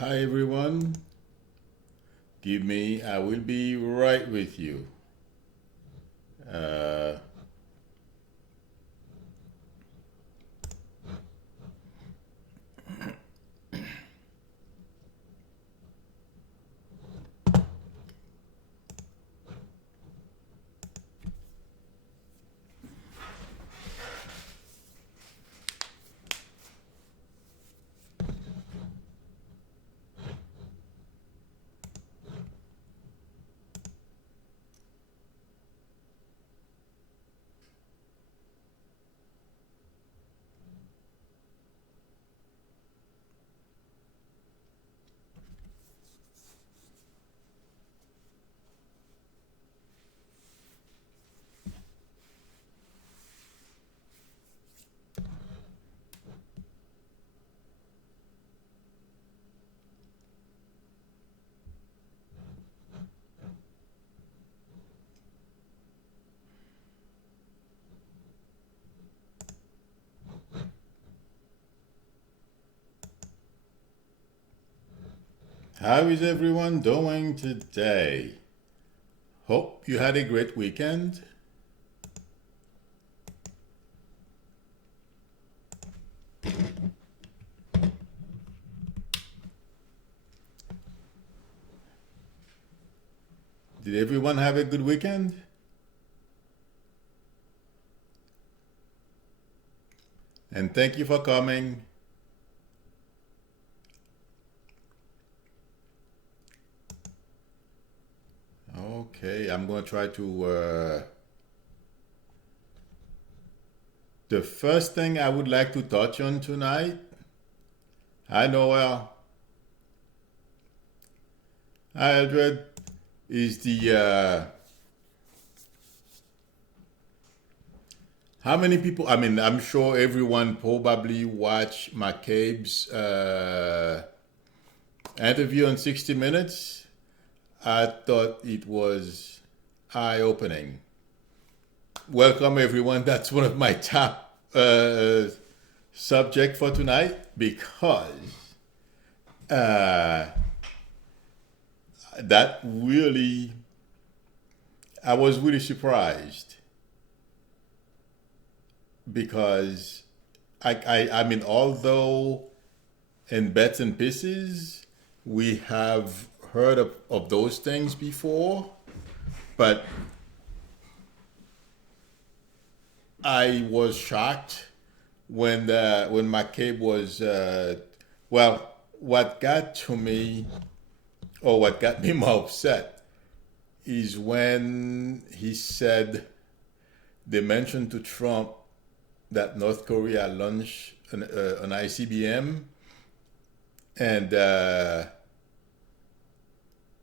Hi everyone. I will be right with you. Uh, how is everyone doing today? Hope you had a great weekend. Did everyone have a good weekend? And thank you for coming. Okay, I'm going to try to. The first thing I would like to touch on tonight. Hi, Noel. Hi, Eldred. Is the how many people? I mean, I'm sure everyone probably watched McCabe's interview on 60 Minutes. I thought it was eye opening. Welcome, everyone. That's one of my top subject for tonight because uh, that really, I was really surprised because I mean, although in bits and pieces we have heard of those things before, but I was shocked when McCabe was well. What got to me, or what got me more upset, is when he said they mentioned to Trump that North Korea launched an ICBM, and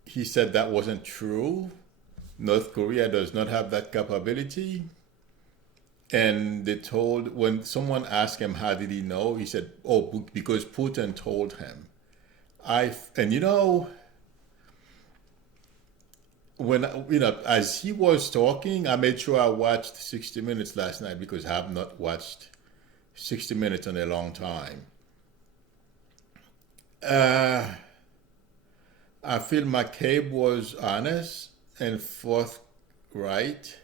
he said that wasn't true. North Korea does not have that capability. And they told, when someone asked him how did he know, he said, "Oh, because Putin told him." And when as he was talking, I made sure I watched 60 Minutes last night because I have not watched 60 Minutes in a long time. Uh, I feel McCabe was honest and forthright.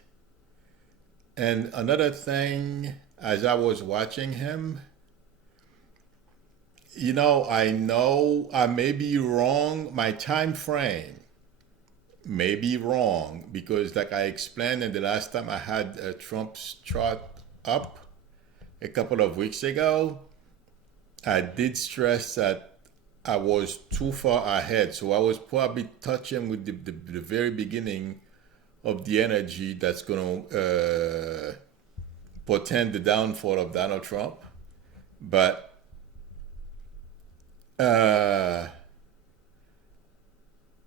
And another thing, as I was watching him, I know I may be wrong. My time frame may be wrong because, like I explained in the last time I had Trump's chart up a couple of weeks ago, I did stress that I was too far ahead. So I was probably touching with the very beginning of the energy that's going to portend the downfall of Donald Trump. But uh,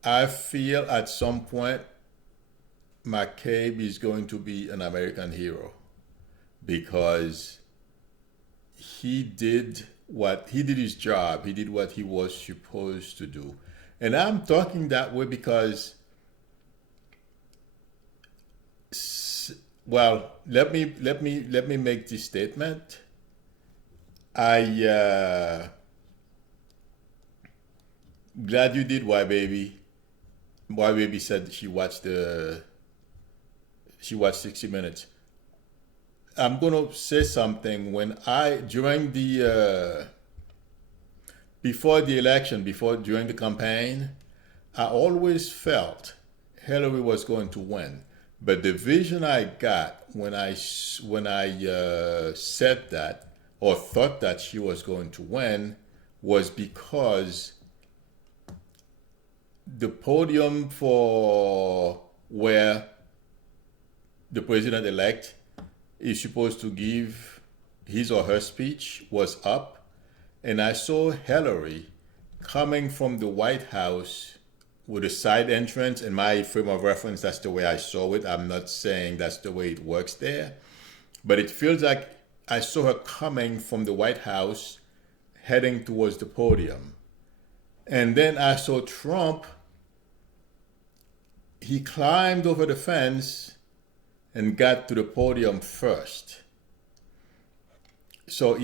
I feel at some point McCabe is going to be an American hero because he did his job. He did what he was supposed to do. And I'm talking that way because, well, let me make this statement. I Glad you did, Why Baby. Why Baby said she watched 60 Minutes. I'm gonna say something. When I during the before the election, before during the campaign, I always felt Hillary was going to win. But the vision I got when I said that or thought that she was going to win was because the podium for where the president elect is supposed to give his or her speech was up, and I saw Hillary coming from the White House with a side entrance. In my frame of reference, that's the way I saw it. I'm not saying that's the way it works there, but it feels like I saw her coming from the White House heading towards the podium. And then I saw Trump. He climbed over the fence and got to the podium first. So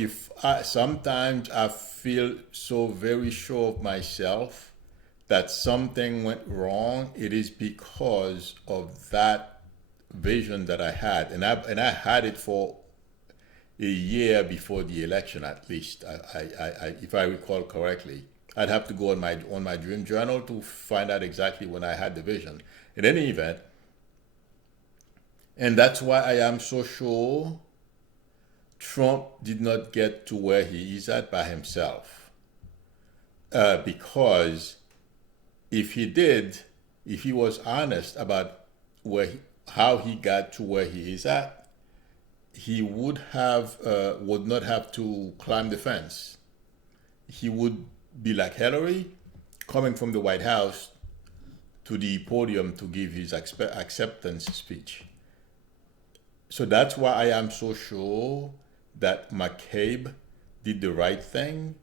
sometimes I feel so very sure of myself that something went wrong, it is because of that vision that I had, and I had it for a year before the election at least. If I recall correctly, I'd have to go on my dream journal to find out exactly when I had the vision. In any event, and that's why I am so sure Trump did not get to where he is at by himself. Because if he did, if he was honest about how he got to where he is at, he would not have to climb the fence. He would be like Hillary, coming from the White House to the podium to give his acceptance speech. So that's why I am so sure that McCabe did the right thing.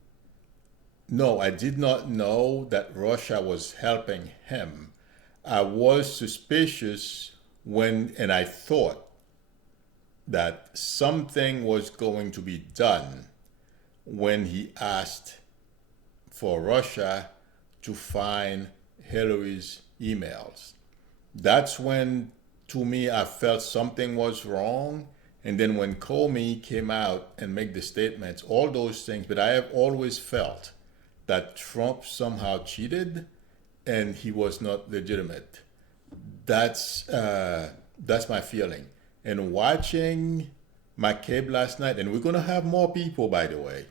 No, I did not know that Russia was helping him. I was suspicious and I thought that something was going to be done when he asked for Russia to find Hillary's emails. That's when, to me, I felt something was wrong. And then when Comey came out and made the statements, all those things, but I have always felt that Trump somehow cheated and he was not legitimate. That's my feeling. And watching McCabe last night, and we're going to have more people, by the way,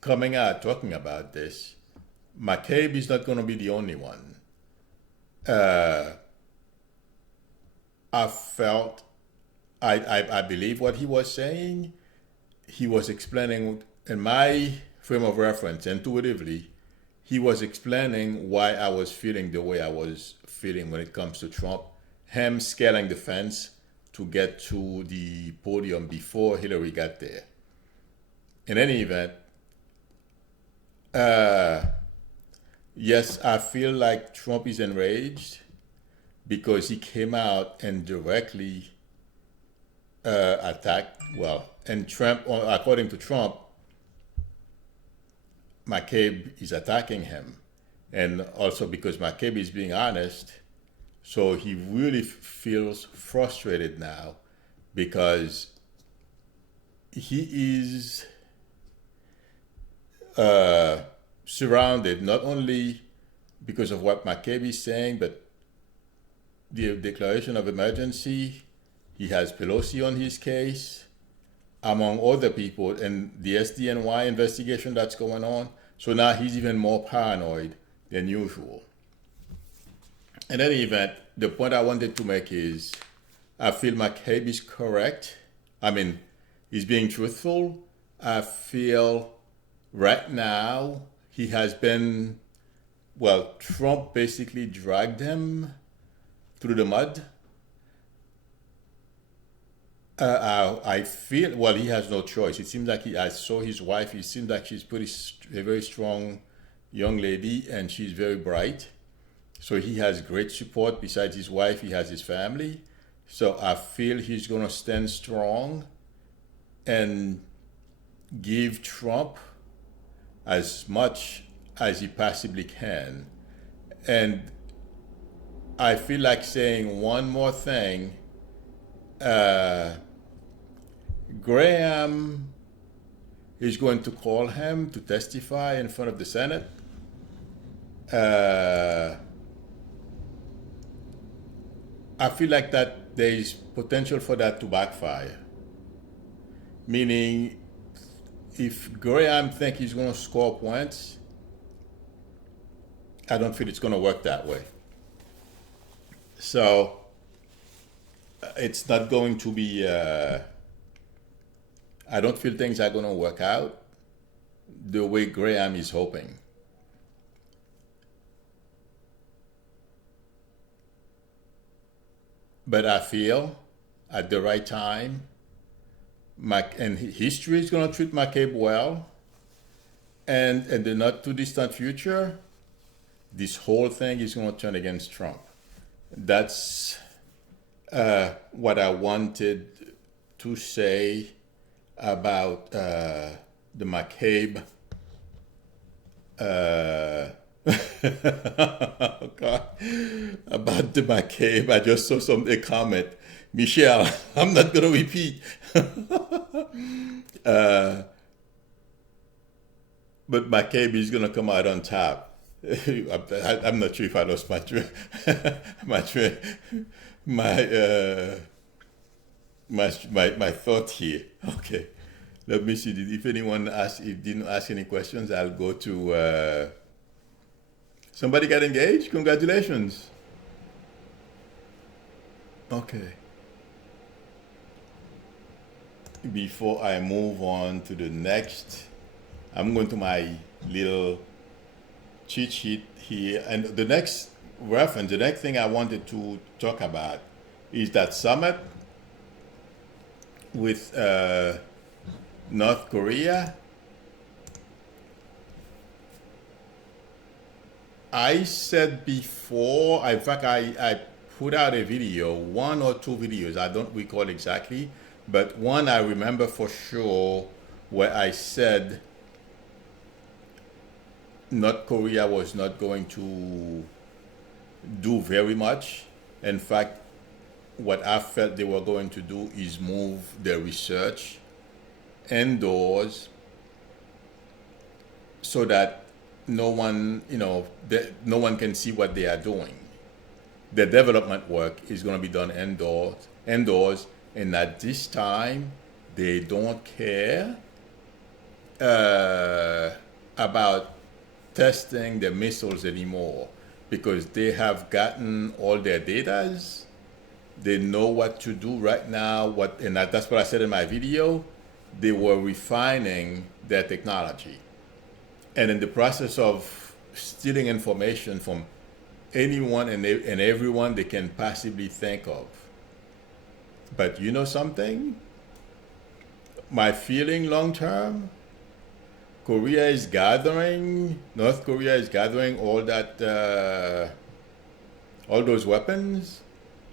coming out talking about this. McCabe is not going to be the only one. I believe what he was saying. He was explaining, in my frame of reference, intuitively, he was explaining why I was feeling the way I was feeling when it comes to Trump. Him scaling the fence to get to the podium before Hillary got there. In any event, yes, I feel like Trump is enraged because he came out and directly attacked. Well, and Trump, according to Trump, McCabe is attacking him. And also because McCabe is being honest, so he really feels frustrated now because he is surrounded not only because of what McCabe is saying, but the declaration of emergency. He has Pelosi on his case, among other people, and the SDNY investigation that's going on. So now he's even more paranoid than usual. In any event, the point I wanted to make is I feel McCabe is correct. I mean, he's being truthful. I feel right now he has been, well, Trump basically dragged him through the mud. I feel, well, he has no choice. It seems like I saw his wife. It seems like she's a very strong young lady, and she's very bright. So he has great support. Besides his wife, he has his family. So I feel he's going to stand strong and give Trump as much as he possibly can. And I feel like saying one more thing. Graham is going to call him to testify in front of the Senate. I feel like that there is potential for that to backfire. Meaning, if Graham thinks he's going to score points, I don't feel it's going to work that way. So, it's not going to be, I don't feel things are going to work out the way Graham is hoping. But I feel at the right time, and history is going to treat McCabe well, and in the not too distant future, this whole thing is going to turn against Trump. That's what I wanted to say about the McCabe. Oh God. About the McCabe, I just saw a comment. Michelle, I'm not going to repeat. But McCabe is going to come out on top. I'm not sure if I lost my thought here. Okay, let me see. If anyone didn't ask any questions, I'll go to. Somebody got engaged. Congratulations. Okay. Before I move on to the next, I'm going to my little cheat sheet here. And the next reference, the next thing I wanted to talk about is that summit with North Korea. I said before, in fact, I put out a video, one or two videos, I don't recall exactly, but one I remember for sure where I said North Korea was not going to do very much. In fact, what I felt they were going to do is move their research indoors so that no one can see what they are doing. The development work is going to be done indoors, and at this time, they don't care about testing the missiles anymore because they have gotten all their data. They know what to do right now. And that's what I said in my video. They were refining their technology. And in the process of stealing information from anyone and everyone they can possibly think of. But you know something? My feeling long term, North Korea is gathering all those weapons,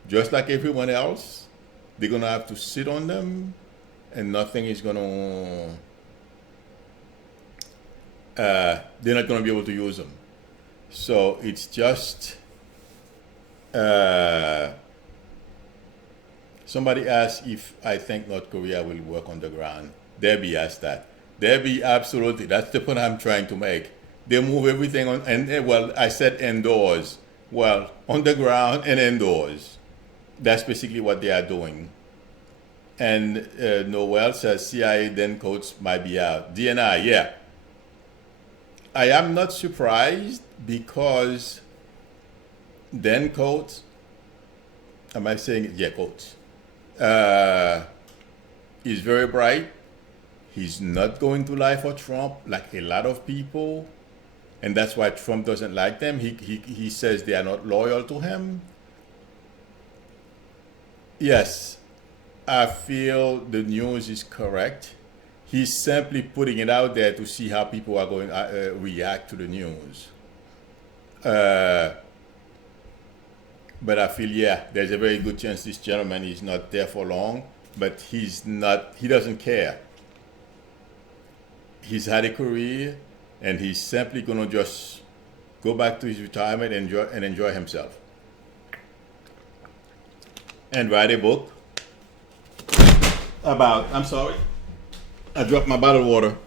just like everyone else. They're gonna have to sit on them, and nothing is gonna. They're not going to be able to use them. So it's just, somebody asked if I think North Korea will work on the ground. Debbie asked that. Debbie, absolutely. That's the point I'm trying to make. They move everything on, well, I said indoors. Well, on the ground and indoors. That's basically what they are doing. And Noel says CIA then codes might be out. DNI, yeah. I am not surprised because Dan Coates, am I saying it? Yeah, Coates, is very bright. He's not going to lie for Trump like a lot of people. And that's why Trump doesn't like them. He says they are not loyal to him. Yes, I feel the news is correct. He's simply putting it out there to see how people are going to react to the news. But I feel, yeah, there's a very good chance this gentleman is not there for long, but he doesn't care. He's had a career. and he's simply gonna just go back to his retirement and enjoy himself and write a book about. I'm sorry, I dropped my bottle of water.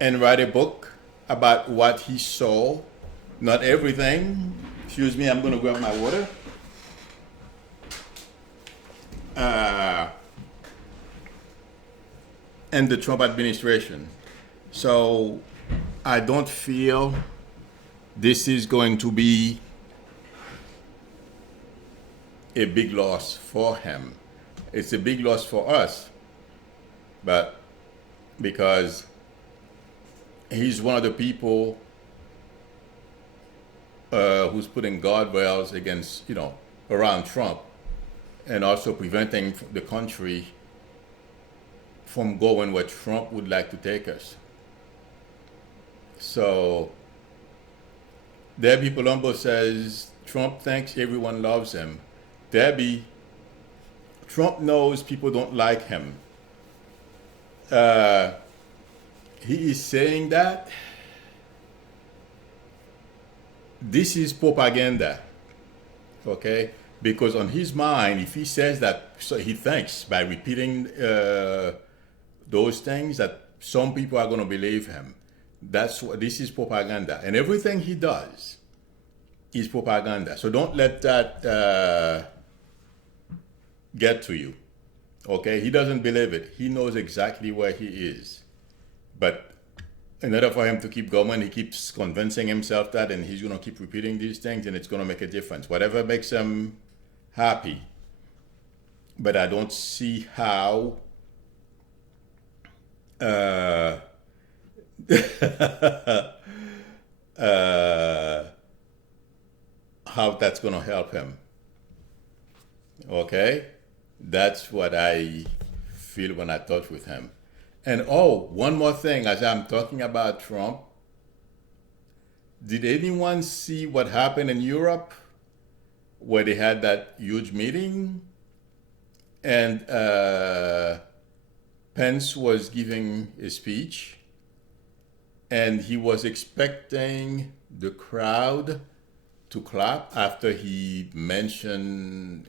And write a book about what he saw. Not everything. Excuse me, I'm gonna grab my water. And the Trump administration. So I don't feel this is going to be a big loss for him. It's a big loss for us, but because he's one of the people who's putting guardrails against, around Trump, and also preventing the country from going where Trump would like to take us. So Debbie Palumbo says Trump thinks everyone loves him. Debbie, Trump knows people don't like him. He is saying that this is propaganda, okay? Because on his mind, if he says that, so he thinks by repeating those things that some people are going to believe him. That's what this is, propaganda, and everything he does is propaganda. So don't let that get to you, okay? He doesn't believe it. He knows exactly where he is. But in order for him to keep going, he keeps convincing himself that, and he's going to keep repeating these things, and it's going to make a difference. Whatever makes him happy. But I don't see how how that's going to help him. Okay? That's what I feel when I talk with him. And one more thing, as I'm talking about Trump, did anyone see what happened in Europe where they had that huge meeting and Pence was giving a speech and he was expecting the crowd to clap after he mentioned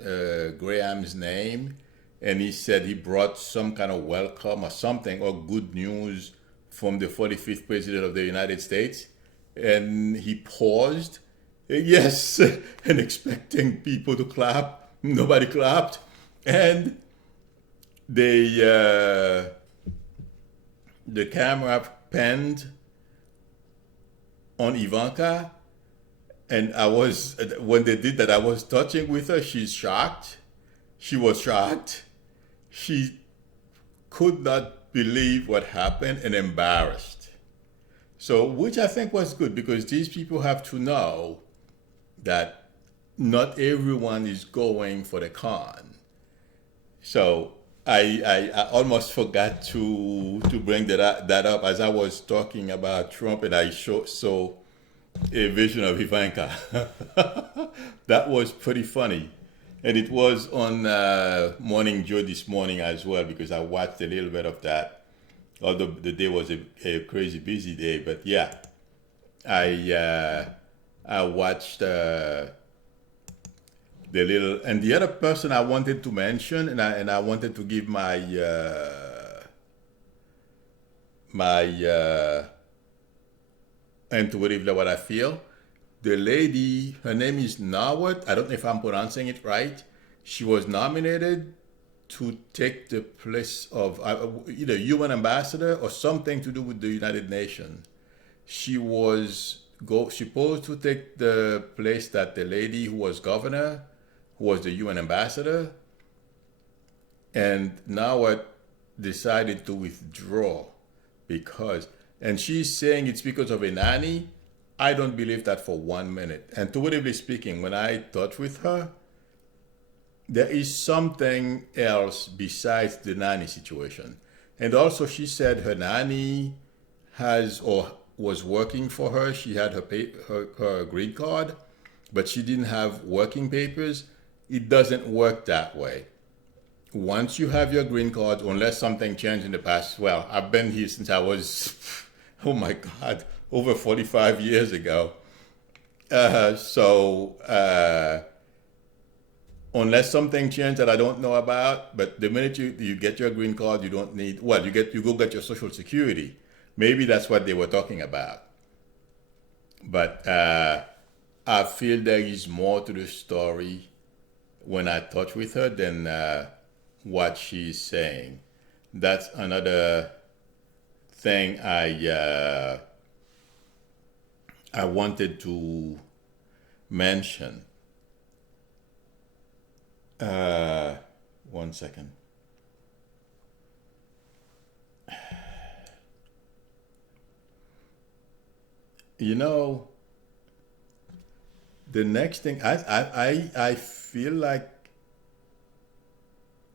Graham's name? And he said he brought some kind of welcome or something or good news from the 45th president of the United States. And he paused, yes, and expecting people to clap. Nobody clapped. And the camera panned on Ivanka. And when they did that, I was touching with her. She's shocked. She was shocked. She could not believe what happened and embarrassed. So, which I think was good because these people have to know that not everyone is going for the con. So I almost forgot to bring that up as I was talking about Trump, and I saw a vision of Ivanka. That was pretty funny. And it was on Morning Joe this morning as well, because I watched a little bit of that. Although the day was a crazy busy day, but yeah, I watched the little. And the other person I wanted to mention, and I wanted to give my intuitively what I feel. The lady, her name is Nawat. I don't know if I'm pronouncing it right. She was nominated to take the place of either UN ambassador or something to do with the United Nations. She was supposed to take the place that the lady who was governor, who was the UN ambassador, and Nawat decided to withdraw and she's saying it's because of a nanny. I don't believe that for 1 minute. And intuitively speaking, when I talked with her, there is something else besides the nanny situation. And also she said her nanny was working for her. She had her green card, but she didn't have working papers. It doesn't work that way. Once you have your green card, unless something changed in the past, well, I've been here since I was Oh my God, over 45 years ago. So unless something changed that I don't know about, but the minute you get your green card, you don't need, well, you go get your social security. Maybe that's what they were talking about. But I feel there is more to the story when I touch with her than what she's saying. That's another thing I wanted to mention. Uh, One second. You know, the next thing I feel like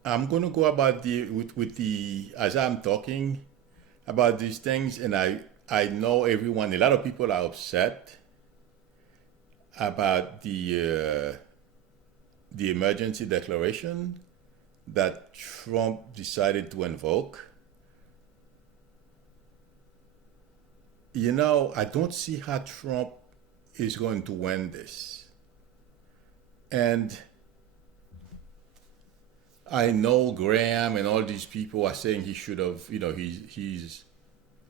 I'm gonna go about the with the as I'm talking about these things, and I know everyone. A lot of people are upset about the emergency declaration that Trump decided to invoke. You know, I don't see how Trump is going to win this. And I know Graham and all these people are saying he should have, he's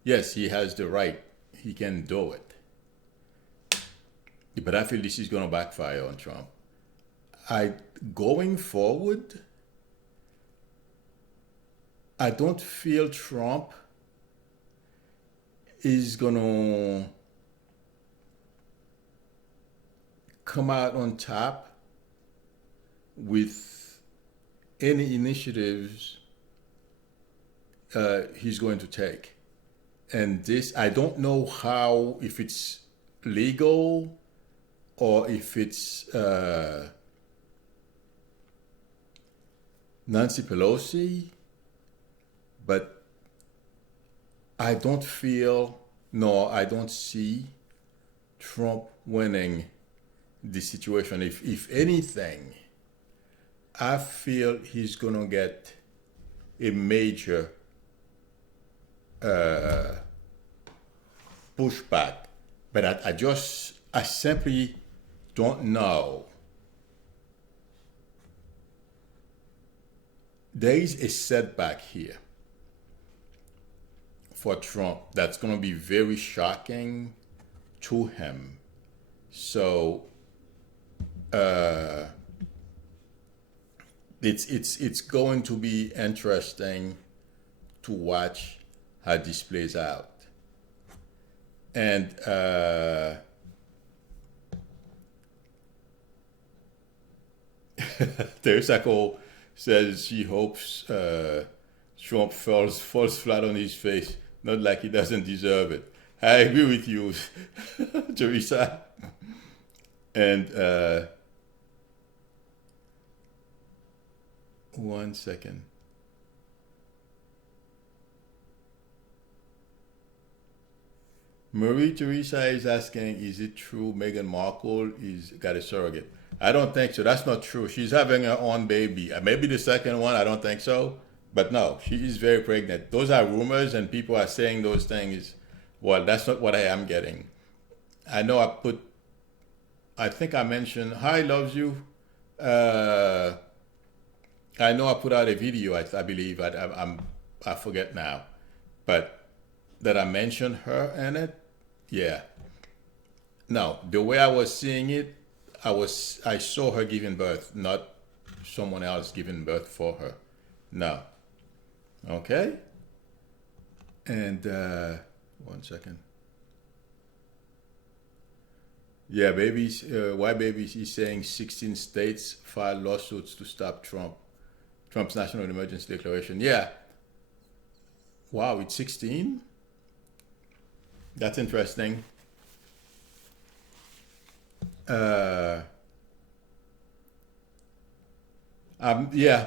yes, he has the right. He can do it. But I feel this is going to backfire on Trump. I Going forward, I don't feel Trump is going to come out on top with any initiatives he's going to take. And this, I don't know how, if it's legal or if it's Nancy Pelosi, but I don't feel, no, I don't see Trump winning the situation. If anything, I feel he's going to get a major pushback. But I simply don't know. There is a setback here for Trump that's going to be very shocking to him. So it's going to be interesting to watch how this plays out. And Teresa Cole says she hopes Trump falls flat on his face, not like he doesn't deserve it. I agree with you, Teresa. And one second. Marie Teresa is asking, is it true Meghan Markle is got a surrogate? I don't think so. That's not true. She's having her own baby. Maybe the second one, I don't think so. But no, she is very pregnant. Those are rumors and people are saying those things. Well, that's not what I am getting. I know I think I mentioned, hi, loves you. I know I put out a video, I believe, I forget now. But that I mentioned her in it, yeah. No, the way I was seeing it, I saw her giving birth, not someone else giving birth for her. No. Okay? And one second. Yeah, babies. Why babies? He's saying 16 states filed lawsuits to stop Trump's national emergency declaration. Yeah. Wow, it's 16. That's interesting. Yeah,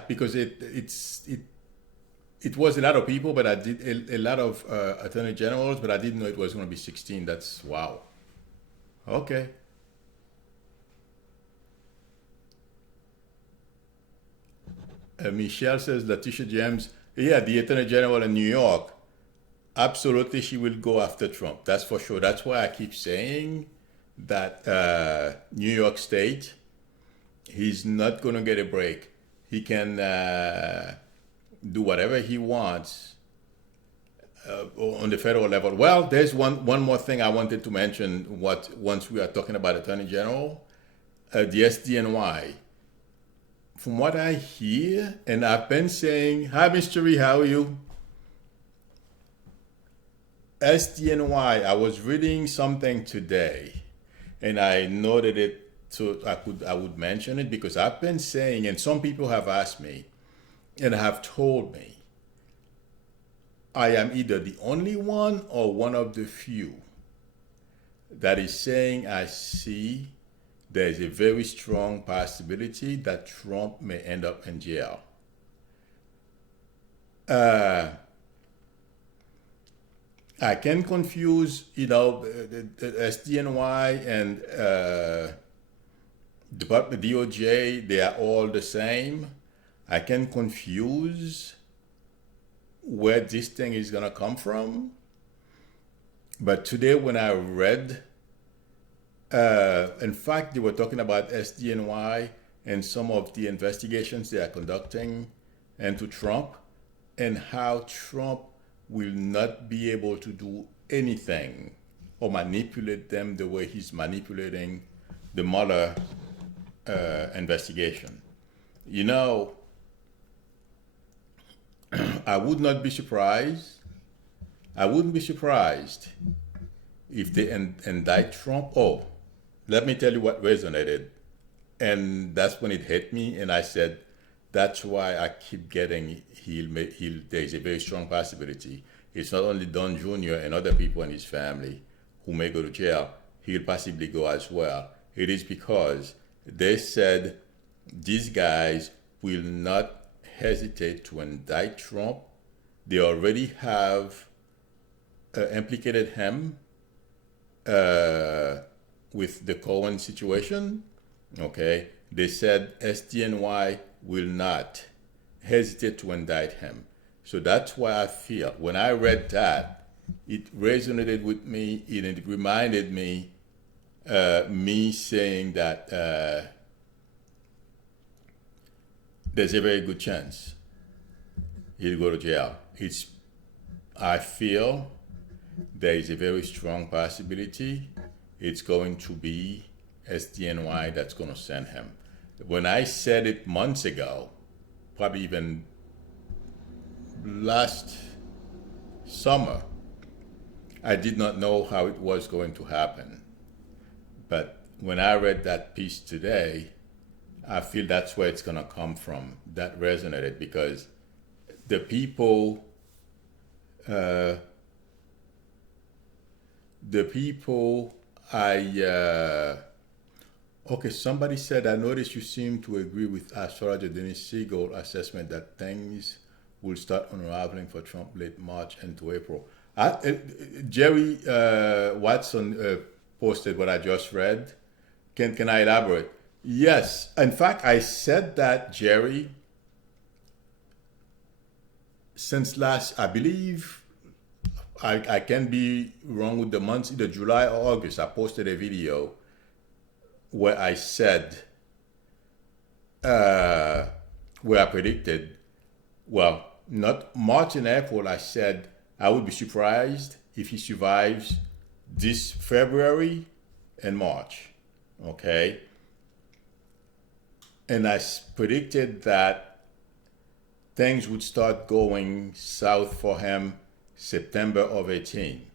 because it was a lot of people, but I did a lot of attorney generals, but I didn't know it was going to be 16. That's wow. Okay. Michelle says Letitia James, yeah, the attorney general in New York. Absolutely, she will go after Trump. That's for sure. That's why I keep saying that New York State, he's not going to get a break. He can do whatever he wants on the federal level. Well, there's one more thing I wanted to mention. What once we are talking about Attorney General, the SDNY. From what I hear, and I've been saying, hi, Mystery, how are you? SDNY, I was reading something today, and I noted it so I would mention it because I've been saying, and some people have asked me, and have told me, I am either the only one or one of the few that is saying I see there is a very strong possibility that Trump may end up in jail. I can confuse, the SDNY and Department DOJ, they are all the same. I can confuse where this thing is going to come from. But today when I read, in fact, they were talking about SDNY and some of the investigations they are conducting into Trump and how Trump will not be able to do anything or manipulate them the way he's manipulating the Mueller investigation. I would not be surprised. I wouldn't be surprised if they indict Trump. Oh, let me tell you what resonated. And that's when it hit me. And I said, that's why I keep getting there's a very strong possibility. It's not only Don Jr. and other people in his family who may go to jail, he'll possibly go as well. It is because they said these guys will not hesitate to indict Trump. They already have implicated him with the Cohen situation. Okay, they said SDNY will not hesitate to indict him. So that's why I feel when I read that, it resonated with me. It reminded me, me saying that there's a very good chance he'll go to jail. I feel there is a very strong possibility it's going to be SDNY that's going to send him. When I said it months ago, probably even last summer, I did not know how it was going to happen. But when I read that piece today, I feel that's where it's going to come from. That resonated because the people okay, somebody said, I noticed you seem to agree with astrologer Dennis Siegel assessment that things will start unraveling for Trump late March into April. Jerry Watson posted what I just read. Can I elaborate? Yes. In fact, I said that, Jerry, since last, I believe, I can be wrong with the months, either July or August. I posted a video where I said, where I predicted, well, not March and April, I said I would be surprised if he survives this February and March, okay? And I predicted that things would start going south for him September of 18.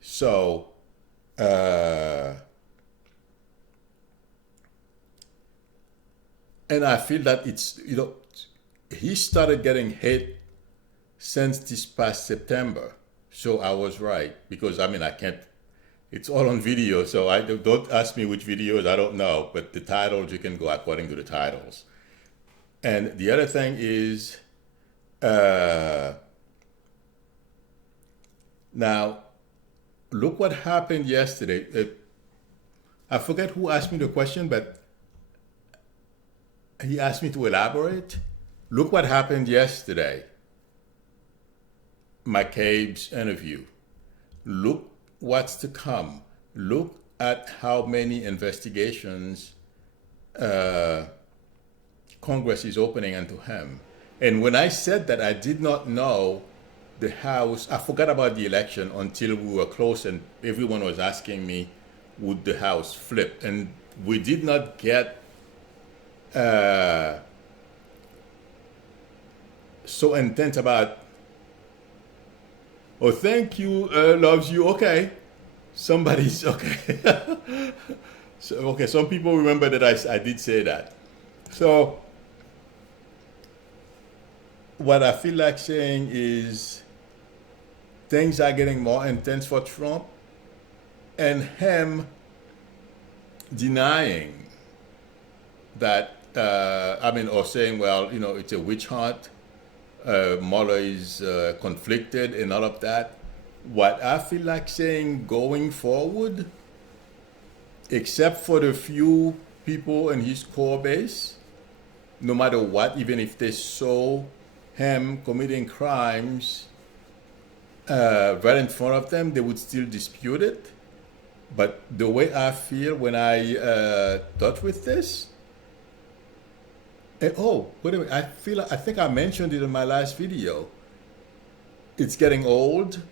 So, and I feel that it's, he started getting hit since this past September. So I was right because I can't, it's all on video. So don't ask me which videos, I don't know, but the titles, you can go according to the titles. And the other thing is, now, look what happened yesterday. I forget who asked me the question, but he asked me to elaborate. Look what happened yesterday. McCabe's interview. Look what's to come. Look at how many investigations Congress is opening into him. And when I said that, I did not know the House, I forgot about the election until we were close and everyone was asking me, would the House flip? And we did not get so intense about, oh, thank you, loves you, okay. Somebody's, okay. So, okay, some people remember that I did say that. So, what I feel like saying is things are getting more intense for Trump, and him denying that, or saying, well, it's a witch hunt, Mueller is conflicted and all of that. What I feel like saying going forward, except for the few people in his core base, no matter what, even if they saw him committing crimes right in front of them, they would still dispute it. But the way I feel when I touch with this, wait a minute, I think I mentioned it in my last video. It's getting old,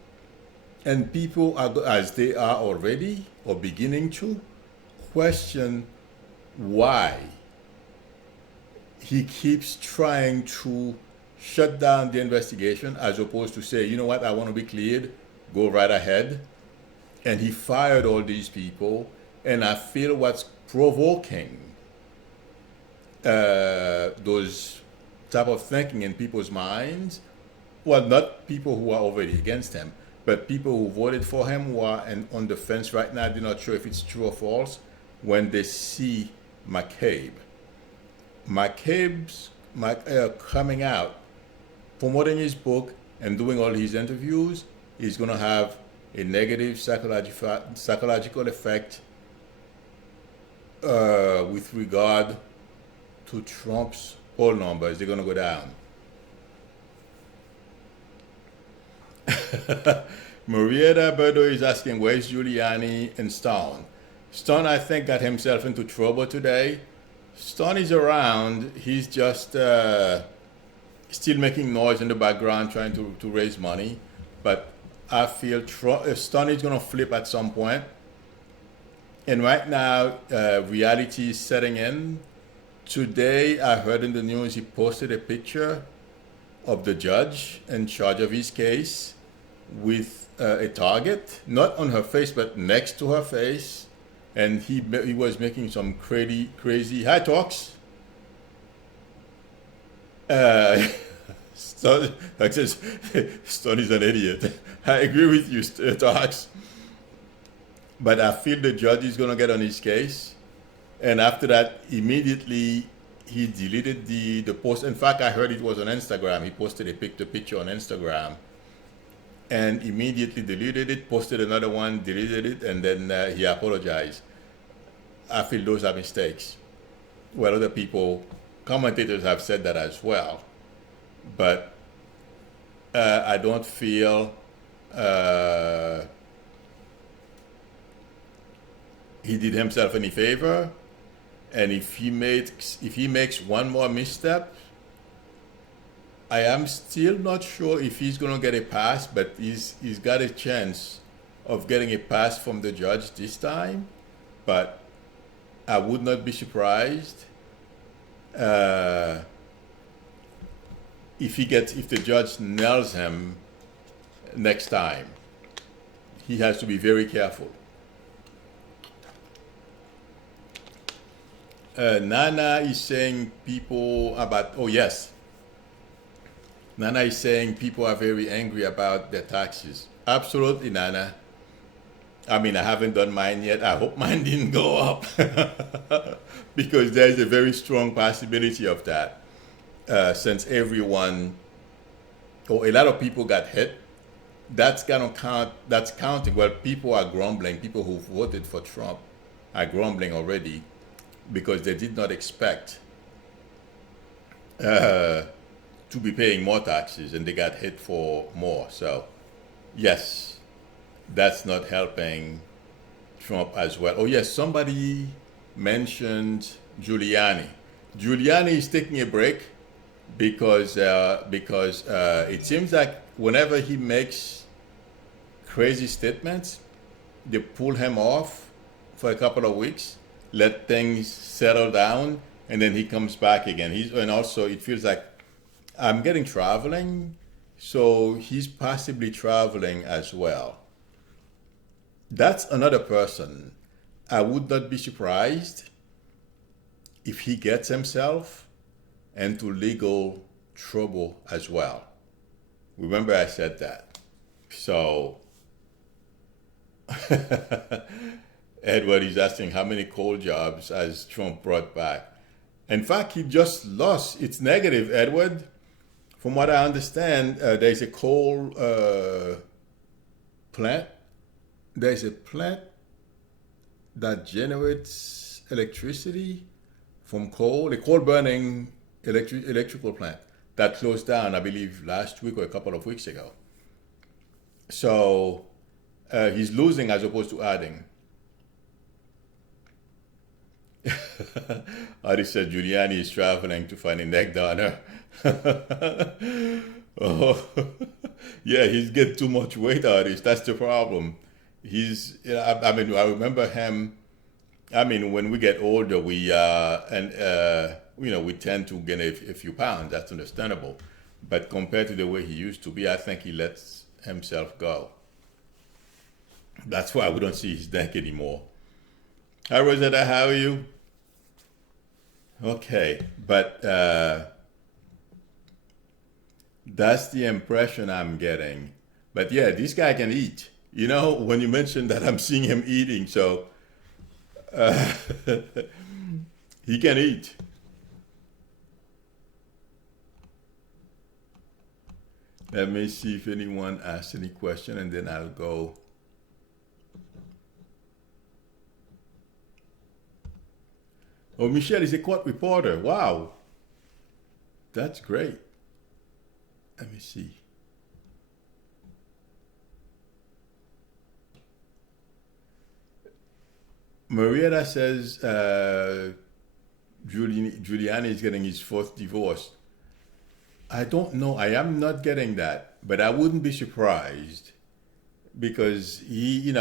and people are, as they are already, or beginning to, question why he keeps trying to shut down the investigation as opposed to say, you know what, I want to be cleared, go right ahead. And he fired all these people, and I feel what's provoking those type of thinking in people's minds, well, not people who are already against him, but people who voted for him who are on the fence right now, they're not sure if it's true or false, when they see McCabe. McCabe's coming out, promoting his book and doing all his interviews, is going to have a negative psychological effect with regard to Trump's poll numbers. They're going to go down. Marietta Berdo is asking, where's Giuliani and Stone? Stone, I think, got himself into trouble today. Stone is around. He's just still making noise in the background, trying to raise money. But I feel Stone is going to flip at some point. And right now, reality is setting in. Today, I heard in the news he posted a picture of the judge in charge of his case with a target, not on her face, but next to her face. And he was making some crazy high talks. Stone is an idiot. I agree with you, Talks. But I feel the judge is going to get on his case. And after that, immediately he deleted the post. In fact, I heard it was on Instagram. He posted the picture on Instagram and immediately deleted it, posted another one, deleted it, and then he apologized. I feel those are mistakes. Well, other people, commentators have said that as well. But I don't feel he did himself any favor. And if he makes one more misstep, I am still not sure if he's going to get a pass, but he's got a chance of getting a pass from the judge this time. But I would not be surprised if the judge nails him next time. He has to be very careful. Nana is saying Nana is saying people are very angry about their taxes. Absolutely, Nana. I mean, I haven't done mine yet. I hope mine didn't go up because there's a very strong possibility of that. Since a lot of people got hit, that's gonna count. That's counting. Well, people are grumbling. People who voted for Trump are grumbling already because they did not expect to be paying more taxes, and they got hit for more. So, yes, that's not helping Trump as well. Oh, yes, somebody mentioned Giuliani. Giuliani is taking a break because it seems like whenever he makes crazy statements, they pull him off for a couple of weeks, let things settle down, and then he comes back again. And also it feels like I'm getting traveling, so he's possibly traveling as well. That's another person. I would not be surprised if he gets himself into legal trouble as well. Remember I said that. So Edward is asking how many coal jobs has Trump brought back. In fact, he just lost. It's negative, Edward. From what I understand, there's a coal plant. There's a plant that generates electricity from coal, a coal burning electrical plant that closed down, I believe, last week or a couple of weeks ago. So he's losing as opposed to adding. Adi said Giuliani is traveling to find a neck donor. Oh, yeah, he's getting too much weight, Adi. That's the problem. I mean, I remember him. I mean, when we get older, we tend to gain a few pounds. That's understandable. But compared to the way he used to be, I think he lets himself go. That's why we don't see his neck anymore. Hi, Rosetta, how are you? Okay, but that's the impression I'm getting. But yeah, this guy can eat. You know, when you mentioned that, I'm seeing him eating, so he can eat. Let me see if anyone asks any question, and then I'll go. Oh, Michelle is a court reporter. Wow. That's great. Let me see. Marietta says Giuliani is getting his fourth divorce. I don't know. I am not getting that, but I wouldn't be surprised because he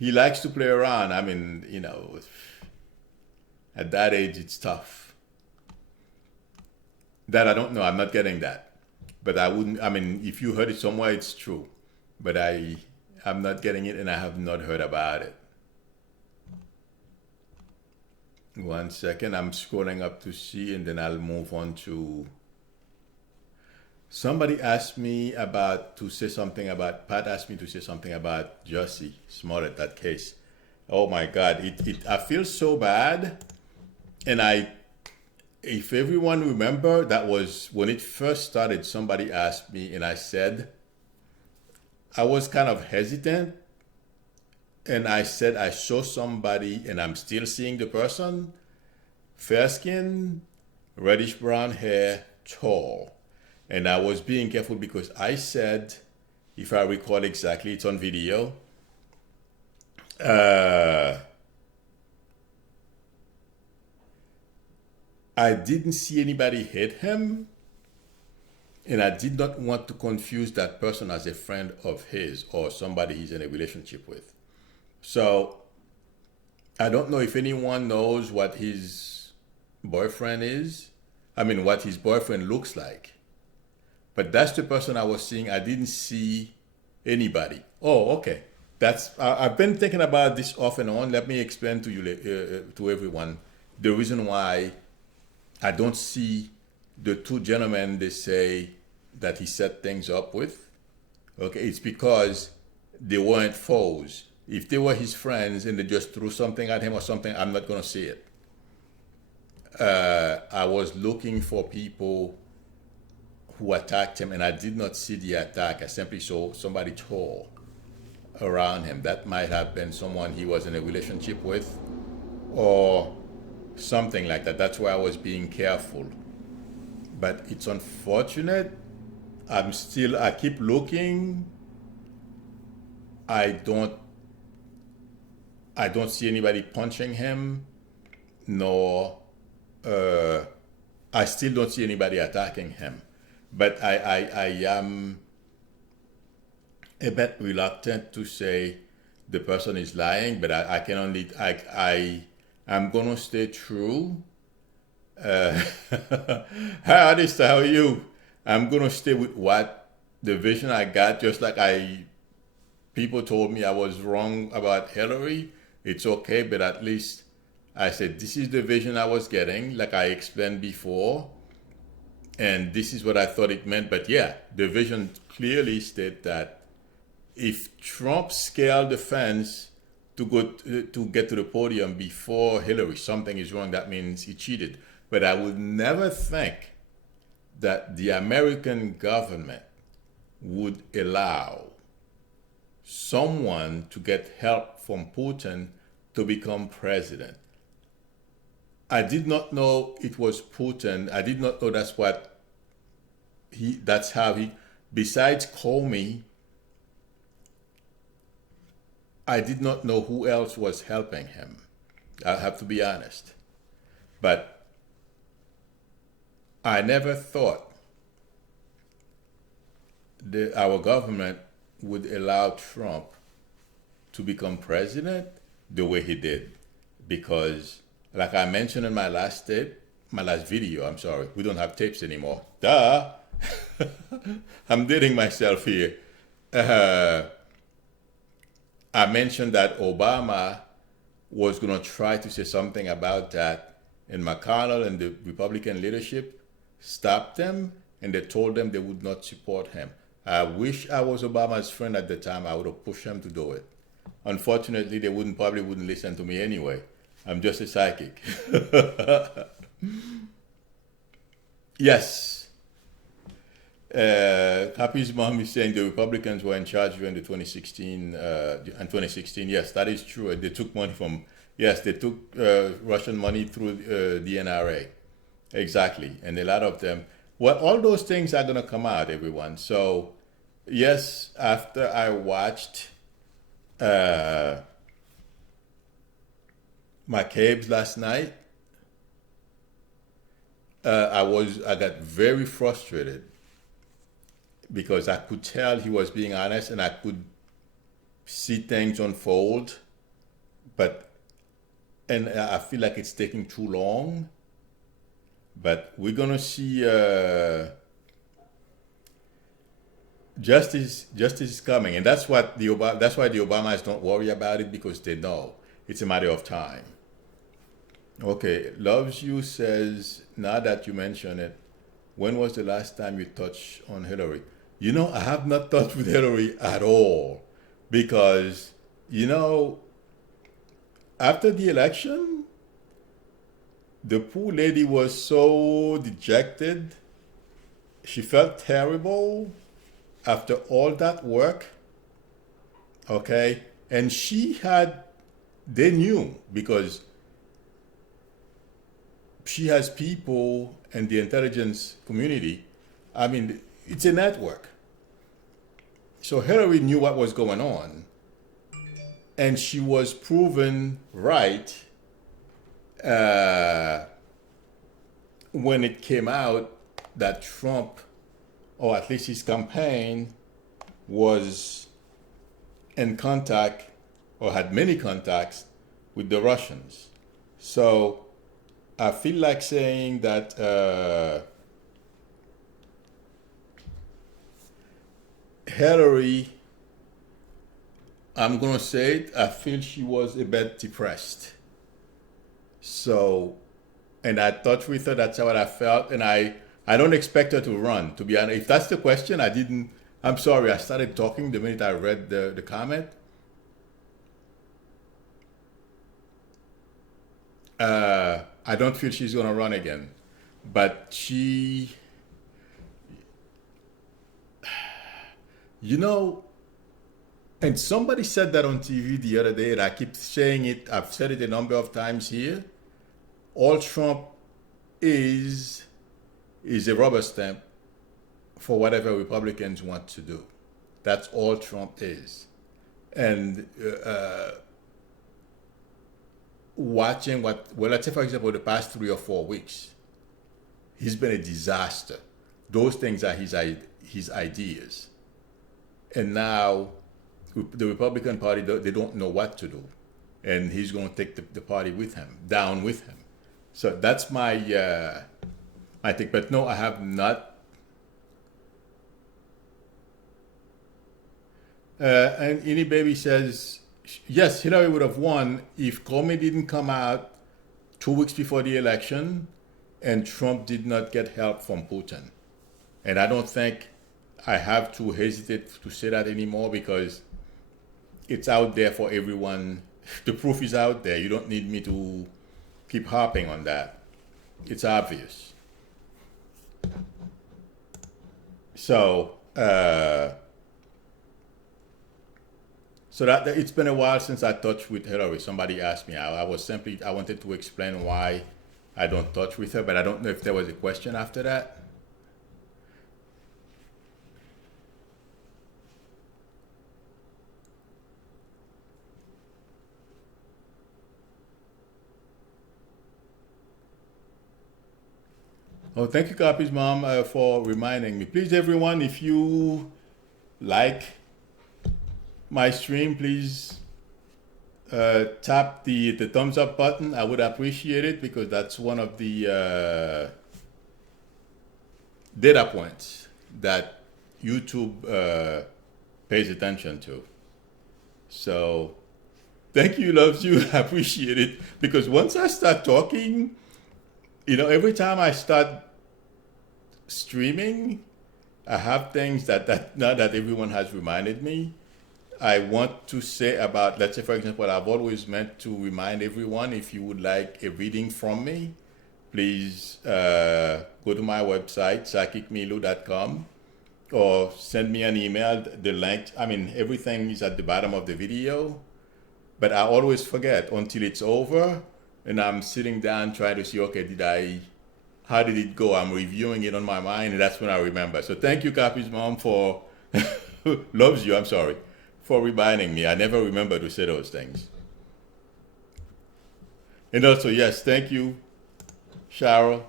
likes to play around. I mean, at that age, it's tough. That I don't know. I'm not getting that, but I wouldn't. I mean, if you heard it somewhere, it's true, but I'm not getting it, and I have not heard about it. 1 second, I'm scrolling up to see, and then I'll move on to. Somebody asked me Pat asked me to say something about Jussie Smollett, that case. Oh my God, I feel so bad. And if everyone remember, that was when it first started, somebody asked me, and I said, I was kind of hesitant. And I said, I saw somebody, and I'm still seeing the person, fair skin, reddish brown hair, tall. And I was being careful because I said, if I recall exactly, it's on video. I didn't see anybody hit him, and I did not want to confuse that person as a friend of his or somebody he's in a relationship with. So I don't know if anyone knows what his boyfriend is. I mean, what his boyfriend looks like. But that's the person I was seeing. I didn't see anybody. Oh, okay. I've been thinking about this off and on. Let me explain to you, to everyone, the reason why I don't see the two gentlemen they say that he set things up with. Okay, it's because they weren't foes. If they were his friends and they just threw something at him or something, I'm not going to see it. I was looking for people who attacked him, and I did not see the attack. I simply saw somebody tall around him. That might have been someone he was in a relationship with or something like that. That's why I was being careful. but it's unfortunate. I keep looking. I don't, I don't see anybody punching him, nor, uh, I still don't see anybody attacking him. But I am a bit reluctant to say the person is lying, but I can only, I'm gonna stay true. Uh, Hi, Artist, how are you? I'm gonna stay with what the vision I got, just like people told me I was wrong about Hillary. It's okay, but at least I said this is the vision I was getting, like I explained before, and this is what I thought it meant. But yeah, the vision clearly stated that if Trump scaled the fence to get to the podium before Hillary, something is wrong. That means he cheated. But I would never think that the American government would allow someone to get help from Putin to become president. I did not know it was Putin. I did not know that's how he, besides Comey, I did not know who else was helping him. I have to be honest. But I never thought our government would allow Trump to become president the way he did. Because, like I mentioned in my last video, I'm sorry, we don't have tapes anymore. Duh! I'm dating myself here. Uh, I mentioned that Obama was going to try to say something about that, and McConnell and the Republican leadership stopped them, and they told them they would not support him. I wish I was Obama's friend at the time. I would have pushed him to do it. Unfortunately, they probably wouldn't listen to me anyway. I'm just a psychic. Yes. Happy's mom is saying the Republicans were in charge during the 2016 and 2016. Yes, that is true. They took money from, yes, they took Russian money through the NRA. Exactly. And a lot of them, well, all those things are going to come out, everyone. So, yes, after I watched McCabe's last night, I got very frustrated because I could tell he was being honest and I could see things unfold, and I feel like it's taking too long. But we're gonna see justice is coming, and that's why the Obamas don't worry about it, because they know it's a matter of time. Okay, loves you says, now that you mention it, when was the last time you touched on Hillary? I have not touched with Hillary at all, because after the election, the poor lady was so dejected. She felt terrible after all that work. Okay, and they knew, because she has people in the intelligence community. I mean, it's a network. So Hillary knew what was going on, and she was proven right when it came out that Trump, or at least his campaign, was in contact or had many contacts with the Russians. So I feel like saying that Hillary, I'm going to say it, I feel she was a bit depressed. So, and I touched with her, that's what I felt. And I don't expect her to run, to be honest. If that's the question, I'm sorry, I started talking the minute I read the comment. I don't feel she's going to run again. But and somebody said that on TV the other day, and I keep saying it, I've said it a number of times here. All Trump is is a rubber stamp for whatever Republicans want to do. That's all Trump is. And watching what, well, let's say, for example, the past 3 or 4 weeks, he's been a disaster. Those things are his ideas. And now the Republican Party, they don't know what to do. And he's going to take the party with him, down with him. So that's my thing. But no, I have not. And Any Baby says, yes, Hillary would have won if Comey didn't come out 2 weeks before the election and Trump did not get help from Putin. And I don't think I have to hesitate to say that anymore, because it's out there for everyone. The proof is out there. You don't need me to keep harping on that. It's obvious. So, so that it's been a while since I touched with Hillary. Somebody asked me. I wanted to explain why I don't touch with her, but I don't know if there was a question after that. Oh, thank you, Cabe's mom, for reminding me. Please, everyone, if you like my stream, please tap the thumbs up button. I would appreciate it, because that's one of the data points that YouTube pays attention to. So thank you, loves you. I appreciate it, because once I start talking, every time I start streaming, I have things that now that everyone has reminded me, I want to say about, let's say, for example, I've always meant to remind everyone, if you would like a reading from me, please go to my website, psychicmilu.com, or send me an email. The link, everything is at the bottom of the video, but I always forget until it's over. And I'm sitting down trying to see, okay, how did it go? I'm reviewing it on my mind, and that's when I remember. So thank you, Cappy's mom, for, loves you, I'm sorry, for reminding me. I never remember to say those things. And also, yes, thank you, Cheryl,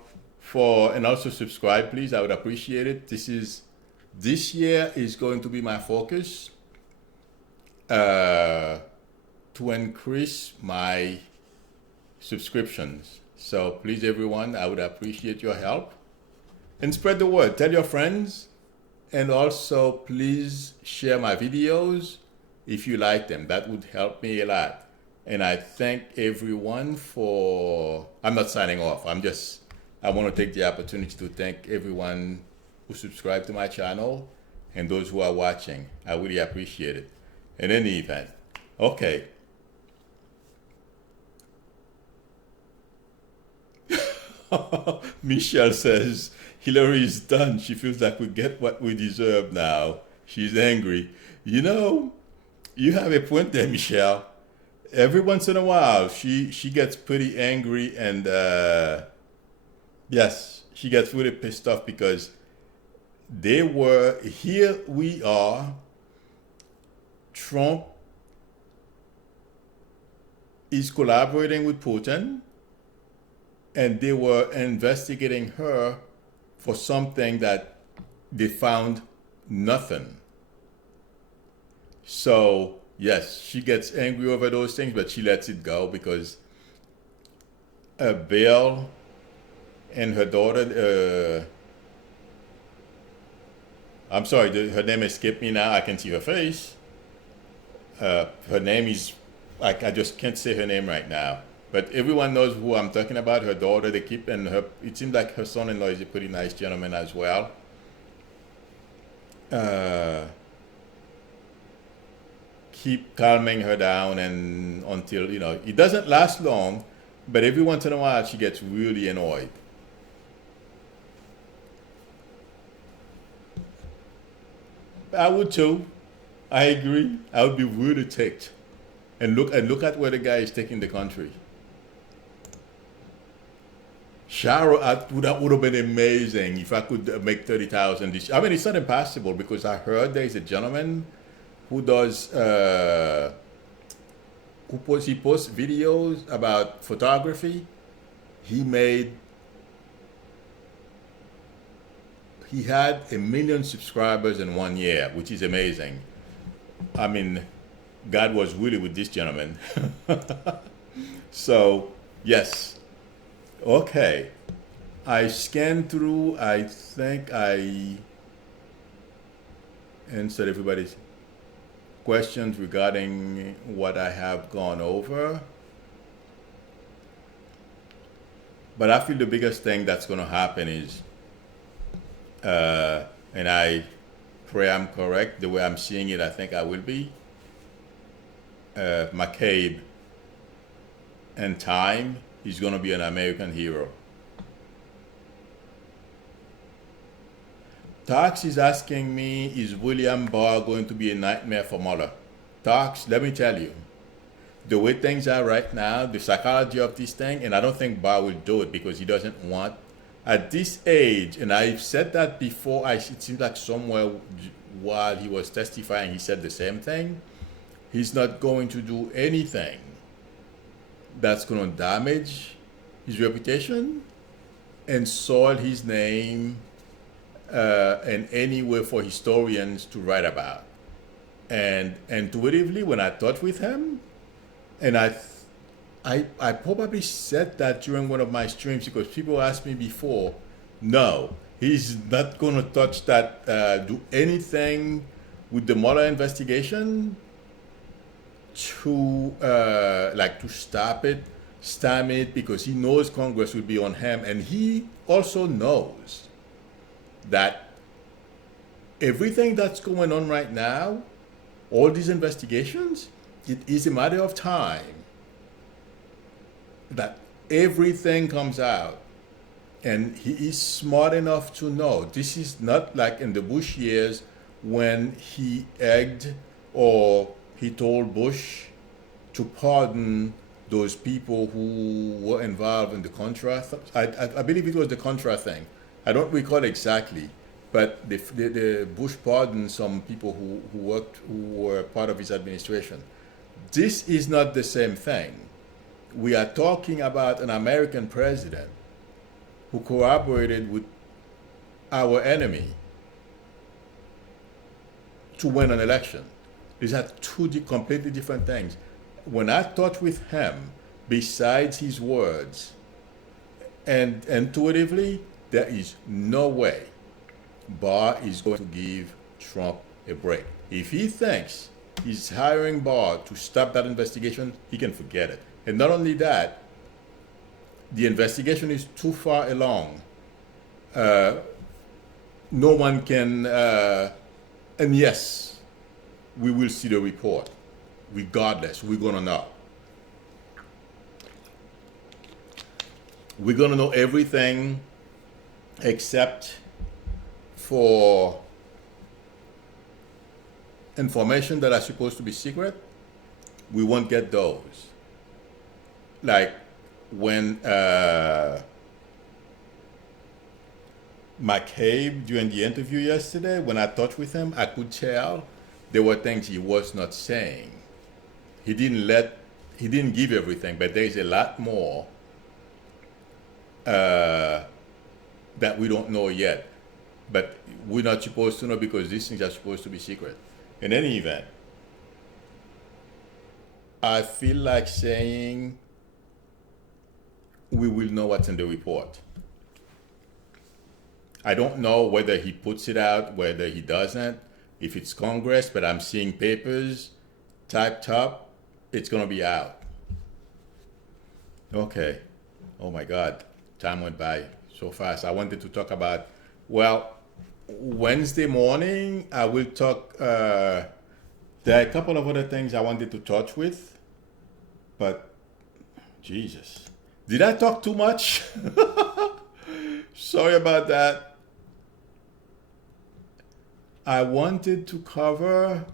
and also subscribe, please. I would appreciate it. This year is going to be my focus to increase my subscriptions. So please, everyone, I would appreciate your help, and spread the word. Tell your friends, and also please share my videos if you like them. That would help me a lot. And I thank everyone I'm not signing off. I want to take the opportunity to thank everyone who subscribed to my channel and those who are watching. I really appreciate it. In any event, okay. Michelle says, Hillary is done. She feels like we get what we deserve now. She's angry. You have a point there, Michelle. Every once in a while, she gets pretty angry, and yes, she gets really pissed off, because here we are, Trump is collaborating with Putin, and they were investigating her for something that they found nothing. So, yes, she gets angry over those things, but she lets it go, because Bill and her daughter, I'm sorry, her name escaped me now. I can see her face. Her name is, I just can't say her name right now. But everyone knows who I'm talking about. Her daughter, it seems like her son-in-law is a pretty nice gentleman as well. Keep calming her down, and until, it doesn't last long, but every once in a while she gets really annoyed. I would too. I agree. I would be really ticked. And look at where the guy is taking the country. Shower, that would have been amazing if I could make 30,000 this. I mean, it's not impossible because I heard there is a gentleman who does he posts videos about photography. He made he had 1 million subscribers in 1 year, which is amazing. I mean, God was really with this gentleman. So, yes. Okay. I scanned through, I think I answered everybody's questions regarding what I have gone over. But I feel the biggest thing that's going to happen is, and I pray I'm correct, the way I'm seeing it, I think I will be. McCabe and time, he's going to be an American hero. Tax is asking me, is William Barr going to be a nightmare for Mueller? Tax, let me tell you, the way things are right now, the psychology of this thing, and I don't think Barr will do it because he doesn't want, at this age, and I've said that before, it seems like somewhere while he was testifying, he said the same thing. He's not going to do anything that's going to damage his reputation and soil his name in any way for historians to write about. And intuitively, when I talked with him, and I probably said that during one of my streams because people asked me before, no, he's not going to touch that, do anything with the Mueller investigation to to stop it, stamp it, because he knows Congress will be on him, and he also knows that everything that's going on right now, all these investigations, it is a matter of time that everything comes out. And he is smart enough to know this is not like in the Bush years when he egged or he told Bush to pardon those people who were involved in the Contra. I believe it was the Contra thing. I don't recall exactly, but the Bush pardoned some people who were part of his administration. This is not the same thing. We are talking about an American president who collaborated with our enemy to win an election. These are two completely different things. When I talked with him, besides his words, and intuitively, there is no way Barr is going to give Trump a break. If he thinks he's hiring Barr to stop that investigation, he can forget it. And not only that, the investigation is too far along. No one can, and yes, we will see the report. Regardless, we're going to know. We're going to know everything except for information that are supposed to be secret. We won't get those. Like when McCabe, during the interview yesterday, when I talked with him, I could tell there were things he was not saying. He didn't give everything, but there's a lot more that we don't know yet. But we're not supposed to know because these things are supposed to be secret. In any event, I feel like saying we will know what's in the report. I don't know whether he puts it out, whether he doesn't, if it's Congress, but I'm seeing papers typed up. It's going to be out. Okay. Oh my God. Time went by so fast. I wanted to talk about, well, Wednesday morning, I will talk. There are a couple of other things I wanted to touch with, but Jesus. Did I talk too much? Sorry about that. I wanted to cover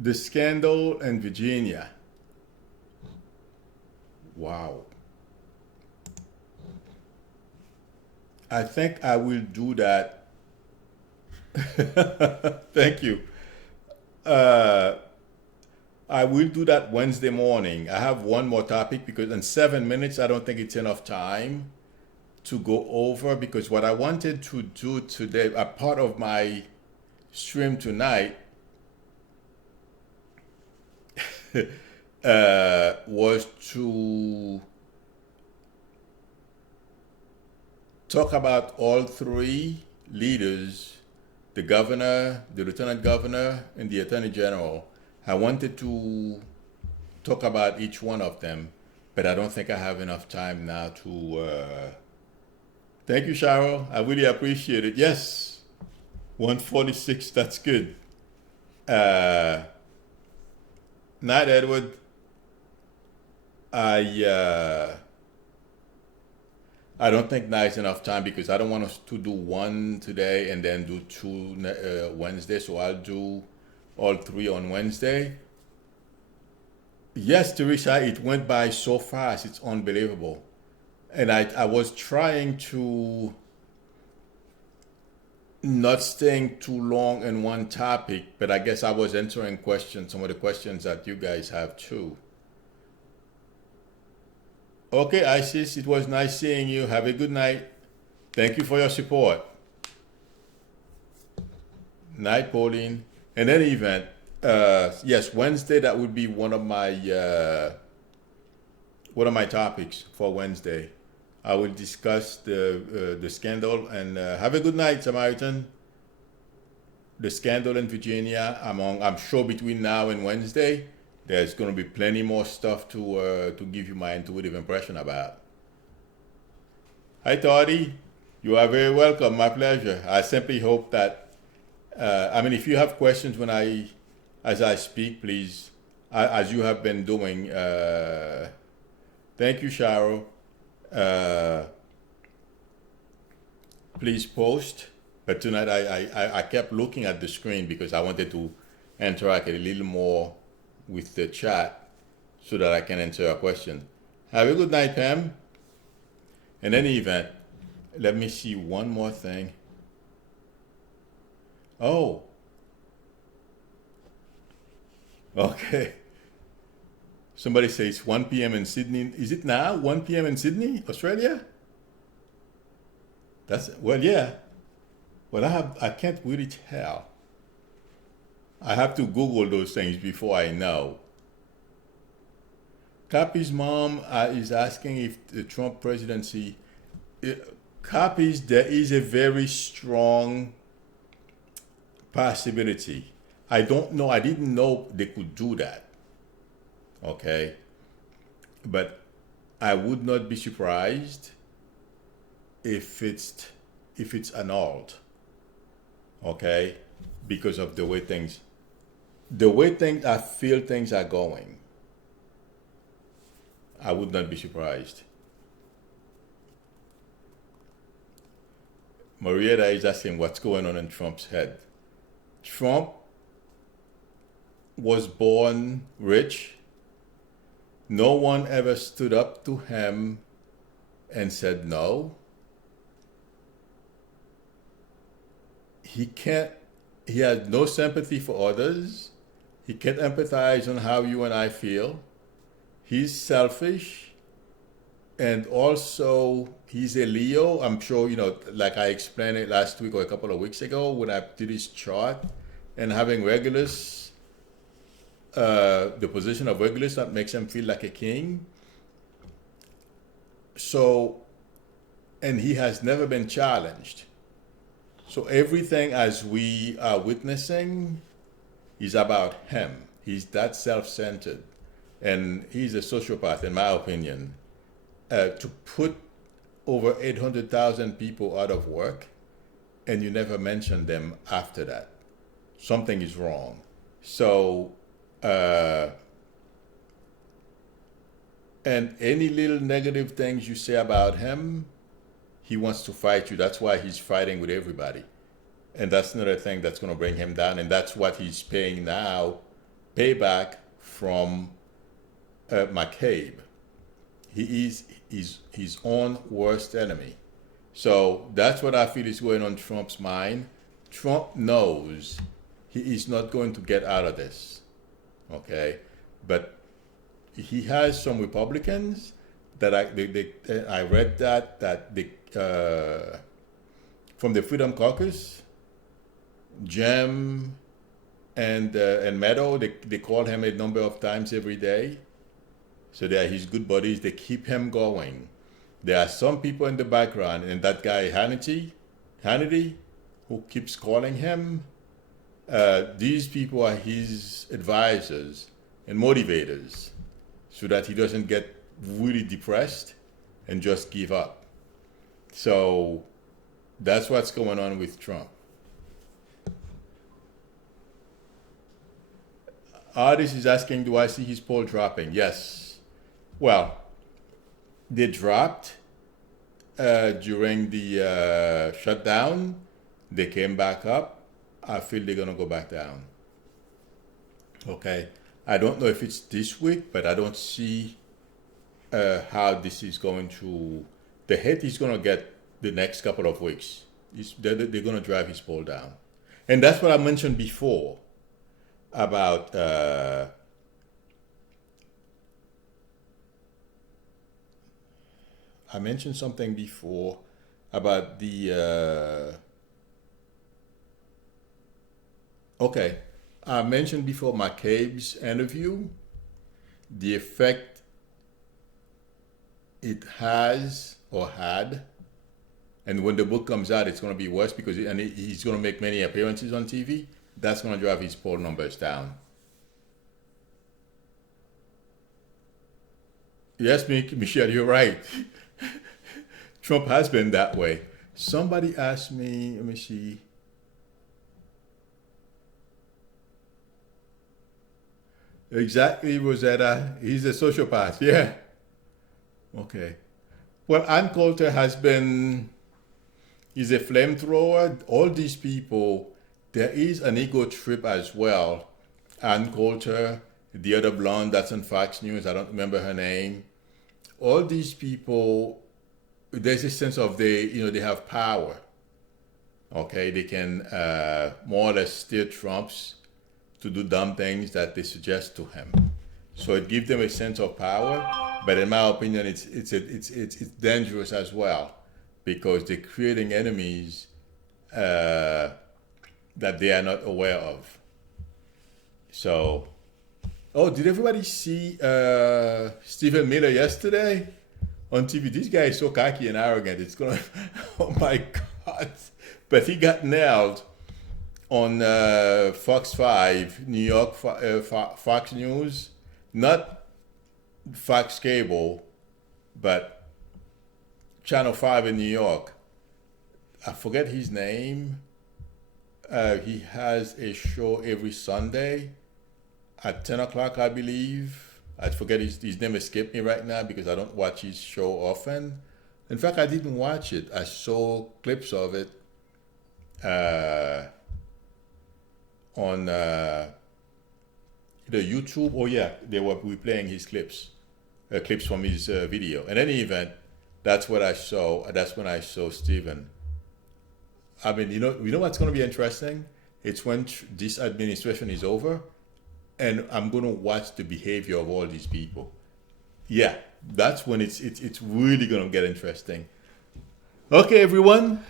the scandal in Virginia. Wow. I think I will do that. Thank you. Uh, I will do that Wednesday morning. I have one more topic because in 7 minutes, I don't think it's enough time to go over because what I wanted to do today, a part of my stream tonight, was to talk about all three leaders, the governor, the lieutenant governor, and the attorney general. I wanted to talk about each one of them, but I don't think I have enough time now to. Thank you, Cheryl. I really appreciate it. Yes, 146. That's good. Uh, Night, Edward. I uh, I don't think now is enough time because I don't want us to do one today and then do two Wednesday. So I'll do all three on Wednesday. Yes, Teresa, it went by so fast. It's unbelievable. And I was trying to not staying too long in one topic, but I guess I was answering questions, some of the questions that you guys have too. Okay, Isis, it was nice seeing you. Have a good night. Thank you for your support. Night, Pauline. In any event, yes, Wednesday that would be one of my topics for Wednesday. I will discuss the scandal and have a good night, Samaritan. The scandal in Virginia. I'm sure between now and Wednesday, there's going to be plenty more stuff to give you my intuitive impression about. Hi, Toddy. You are very welcome. My pleasure. I simply hope that. If you have questions as I speak, please, as you have been doing. Thank you, Sharo. Please post. But tonight I kept looking at the screen because I wanted to interact a little more with the chat so that I can answer a question. Have a good night, Pam. In any event, let me see one more thing. Oh, okay. Somebody says 1 p.m. in Sydney. Is it now 1 p.m. in Sydney, Australia? Yeah. Well, I can't really tell. I have to Google those things before I know. Cape's mom is asking if the Trump presidency. Cape's, there is a very strong possibility. I don't know. I didn't know they could do that. Okay, but I would not be surprised if it's annulled. Okay, because of the way things I feel things are going. I would not be surprised. Marietta is asking what's going on in Trump's head. Trump was born rich. No one ever stood up to him and said no. He has no sympathy for others. He can't empathize on how you and I feel. He's selfish. And also, he's a Leo. I'm sure, like I explained it last week or a couple of weeks ago when I did his chart. And having Regulus, the position of Regulus, that makes him feel like a king. So, and he has never been challenged. So everything as we are witnessing is about him. He's that self-centered. And he's a sociopath, in my opinion. To put over 800,000 people out of work and you never mention them after that. Something is wrong. So, and any little negative things you say about him, he wants to fight you. That's why he's fighting with everybody. And that's another thing that's going to bring him down. And that's what he's paying now, payback from McCabe. He is his own worst enemy. So that's what I feel is going on Trump's mind. Trump knows he is not going to get out of this. Okay, but he has some Republicans that I read that from the Freedom Caucus, Jem and Meadow, they call him a number of times every day. So they are his good buddies. They keep him going. There are some people in the background, and that guy Hannity, who keeps calling him. These people are his advisors and motivators, so that he doesn't get really depressed and just give up. So that's what's going on with Trump. Artist is asking, do I see his poll dropping? Yes. Well, they dropped during the shutdown. They came back up. I feel they're going to go back down. Okay. I don't know if it's this week, but I don't see how this is going to... The hit he's going to get the next couple of weeks. They're going to drive his poll down. And that's what I mentioned before about... I mentioned something before about the... Okay. I mentioned before McCabe's interview, the effect it has or had, and when the book comes out, it's going to be worse because he's going to make many appearances on TV. That's going to drive his poll numbers down. Yes, Michelle, you're right. Trump has been that way. Somebody asked me, let me see. Exactly, Rosetta. He's a sociopath. Yeah. Okay. Well, Ann Coulter has been, he's a flamethrower. All these people, there is an ego trip as well. Ann Coulter, the other blonde that's on Fox News, I don't remember her name. All these people, there's a sense of they have power. Okay, they can more or less steer Trump's to do dumb things that they suggest to him. So it gives them a sense of power, but in my opinion, it's dangerous as well because they're creating enemies that they are not aware of. So, oh, did everybody see Stephen Miller yesterday on TV? This guy is so cocky and arrogant. It's gonna, oh my God! But he got nailed on Fox 5, New York, Fox News, not Fox Cable, but Channel 5 in New York. I forget his name. He has a show every Sunday at 10 o'clock, I believe. I forget his name escaped me right now because I don't watch his show often. In fact, I didn't watch it. I saw clips of it on the YouTube. Oh yeah, they were replaying his clips from his video. In any event, that's what I saw. That's when I saw Stephen. I mean, you know what's going to be interesting? It's when this administration is over, and I'm going to watch the behavior of all these people. Yeah, that's when it's really going to get interesting. Okay, everyone.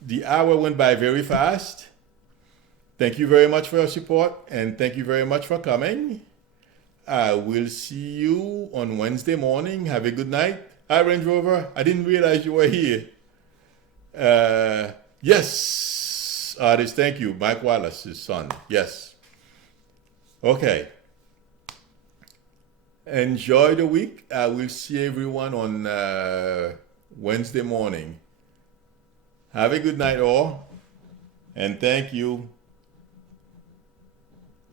The hour went by very fast. Thank you very much for your support, and thank you very much for coming. I will see you on Wednesday morning. Have a good night. Hi, Range Rover. I didn't realize you were here. Yes, artist, thank you. Mike Wallace's son. Yes. Okay. Enjoy the week. I will see everyone on Wednesday morning. Have a good night, all. And thank you.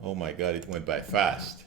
Oh my God, it went by fast.